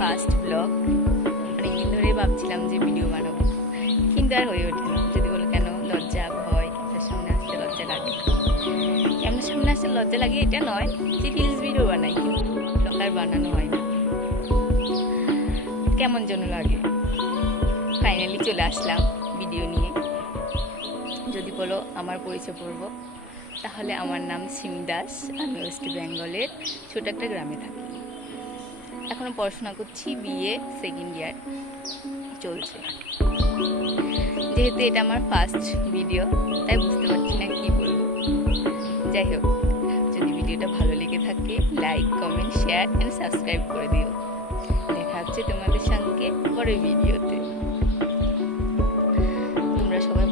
First blog. অনেকদিন ধরেই ভাবছিলাম যে ভিডিও বানাবো, কিন্তু আর হয়ে ওঠে না। যদি বলো কেন, লজ্জা, ভয়, ক্যামেরার সামনে আসতে লজ্জা লাগে। ক্যামেরার সামনে আসতে লজ্জা লাগে এটা নয় যে রিলস ভিডিও বানাই, কিন্তু ব্লগ আর বানানো হয় না, কেমন যেন লাগে। ফাইনালি চলে আসলাম ভিডিও নিয়ে। যদি বলো আমার পরিচয় পড়ব, তাহলে আমার নাম সিমি দাস। আমি ওয়েস্ট বেঙ্গলের ছোট একটা গ্রামে থাকি। এখনো পড়াশোনা করছি, বিএ সেকেন্ড ইয়ার চলছে। যেহেতু এটা আমার ফার্স্ট ভিডিও, তাই বুঝতে পারছি না কি বলবো। যাই হোক, যদি ভিডিওটা ভালো লেগে থাকে, like, comment, share and subscribe করে দিও। দেখা হচ্ছে তোমাদের সঙ্গে পরের ভিডিওতে। তোমরা সবাই